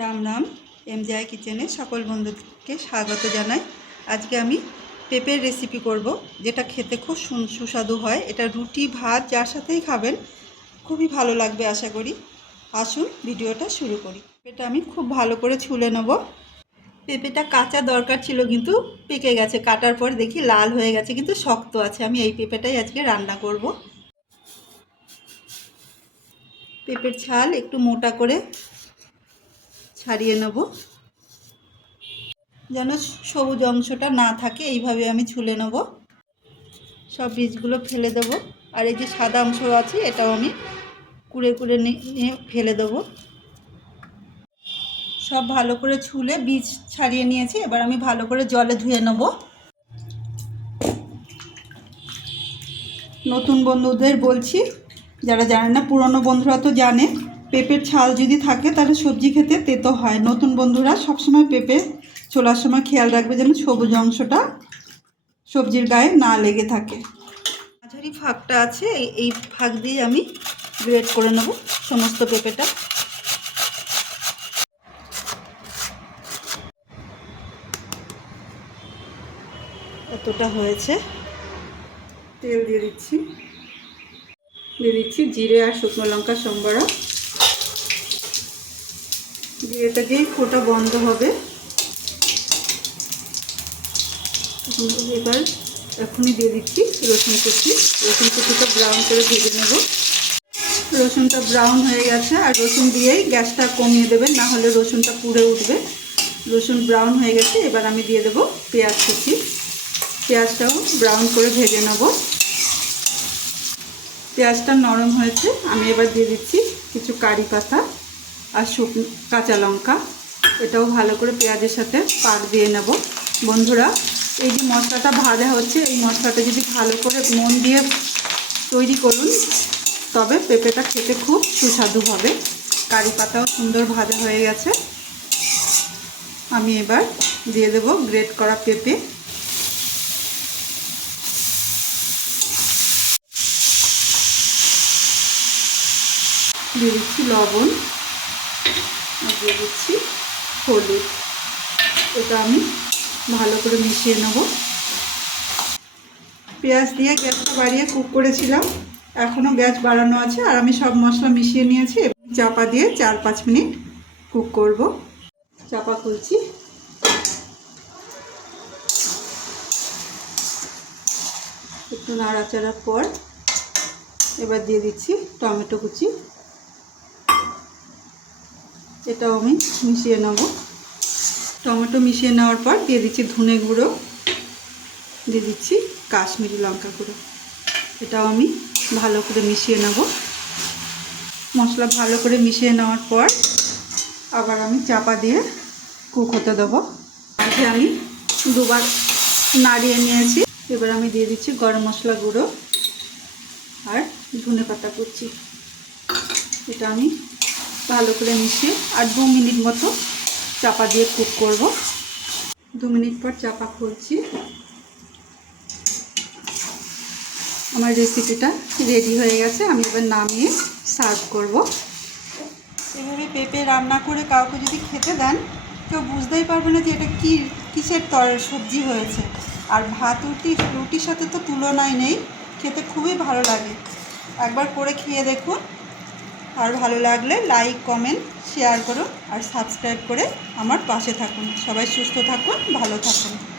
Ram Ram, MgI কিচেনে সকল বন্ধুকে স্বাগত জানাই। আজকে আমি পেঁপের রেসিপি করব, যেটা খেতে খুব সুস্বাদু হয়। এটা রুটি, ভাত, যার সাথেই খাবেন। খুবই ভালো লাগবে আশা করি। আসুন ভিডিওটা শুরু করি। পেঁপেটা আমি খুব ভালো করে ছুলে নেব। পেঁপেটা কাঁচা দরকার ছিল, কিন্তু পেকে গেছে। কাটার পর দেখি লাল হয়ে গেছে, কিন্তু শক্ত আছে। আমি এই পেঁপেটাই আজকে রান্না করব। পেঁপের ছাল একটু মোটা করে ছাড়িয়ে নেব। যেন সবুজ অংশটা না থাকে, এইভাবে আমি ছুলে নেব। সব বীজগুলো ফেলে দেব। আর এই যে সাদা অংশ আছে, এটাও আমি কুড়ে কুড়ে নিয়ে ফেলে দেব। সব ভালো করে ছুলে বীজ ছাড়িয়ে নিয়েছি, এবার আমি ভালো করে জলে ধুয়ে নেব। নতুন বন্ধুদের বলছি, যারা জানে না, পুরনো বন্ধুরা তো জানে পেঁপের ছাল যদি থাকে, তাহলে সবজি খেতে তেতো হয়। নতুন বন্ধুরা, সবসময় পেঁপে ছোলার সময় খেয়াল রাখবে যেন সবুজ অংশটা সবজির গায়ে না লেগে থাকে। মাঝারি ফাঁকটা আছে, এই- ফাঁক দিয়ে আমি গ্রেড করে নেব সমস্ত পেঁপেটা। এতটা হয়েছে। তেল দিয়ে দিচ্ছি। দিয়ে দিচ্ছি জিরে আর শুকনো লঙ্কা সম্বরা। জিরেটা দিয়েই ফোটা বন্ধ হবে। এবার এখনই দিয়ে দিচ্ছি রসুন কুচি। রসুন কুচিটা ব্রাউন করে ভেজে নেব। রসুনটা ব্রাউন হয়ে গেছে, আর রসুন দিয়েই গ্যাসটা কমিয়ে দেবেন, না হলে রসুনটা পুড়ে উঠবে। রসুন ব্রাউন হয়ে গেছে, এবার আমি দিয়ে দেবো পেঁয়াজ কুচি। পেঁয়াজটাও ব্রাউন করে ভেজে নেব। পেঁয়াজটা নরম হয়েছে, আমি এবার দিয়ে দিচ্ছি কিছু কারি পাতা। আর শুকনো কাঁচা লঙ্কা। এটাও ভালো করে পেঁয়াজের সাথে পাক দিয়ে নেব। বন্ধুরা, এই যে মশলাটা ভাজা হচ্ছে, এই মশলাটা যদি ভালো করে মন দিয়ে তৈরি করুন, তবে পেঁপেটা খেতে খুব সুস্বাদু হবে। কারি পাতাও সুন্দর ভাজা হয়ে গেছে। আমি এবার দিয়ে দেব গ্রেট করা পেঁপে। দিয়ে দিচ্ছি লবণ। দিয়ে দিচ্ছি হলুদ। এটা আমি ভালো করে মিশিয়ে নেব। পেঁয়াজ দিয়ে গ্যাসটা বাড়িয়ে কুক করেছিলাম। এখনও গ্যাস বাড়ানো আছে আর আমি সব মশলা মিশিয়ে নিয়েছি চাপা দিয়ে চার পাঁচ মিনিট কুক করব। চাপা খুলছি। একটু নাড়াচাড়ার পর এবার দিয়ে দিচ্ছি টমেটো কুচি। এটাও আমি মিশিয়ে নেব। টমেটো মিশিয়ে নেওয়ার পর দিয়ে দিচ্ছি ধনে গুঁড়ো, দিয়ে দিচ্ছি কাশ্মীরি লঙ্কা গুঁড়ো। এটাও আমি ভালো করে মিশিয়ে নেব। মশলা ভালো করে মিশিয়ে নেওয়ার পর আবার আমি চাপা দিয়ে কুক হতে দেবো। আগে আমি দুবার নাড়িয়ে নিয়েছি। এবার আমি দিয়ে দিচ্ছি গরম মশলা গুঁড়ো আর ধনে পাতা কুচি। এটা আমি ভালো করে মিশিয়ে আর দু মিনিট মতো চাপা দিয়ে কুক করব। দু মিনিট পর চাপা খুলছি আমার রেসিপিটা রেডি হয়ে গেছে, আমি এবার নামিয়ে সার্ভ করব। এভাবে পেঁপে রান্না করে কাউকে যদি খেতে দেন, কেউ বুঝতেই পারবে না যে এটা কী, কিসের তর, সবজি হয়েছে। আর ভাত, রুটি, রুটির সাথে তো তুলনায় নেই, খেতে খুবই ভালো লাগে। একবার করে খেয়ে দেখুন। আর ভালো লাগলে লাইক কমেন্ট শেয়ার করুন আর সাবস্ক্রাইব করে আমার পাশে থাকুন। সবাই সুস্থ থাকুন, ভালো থাকুন।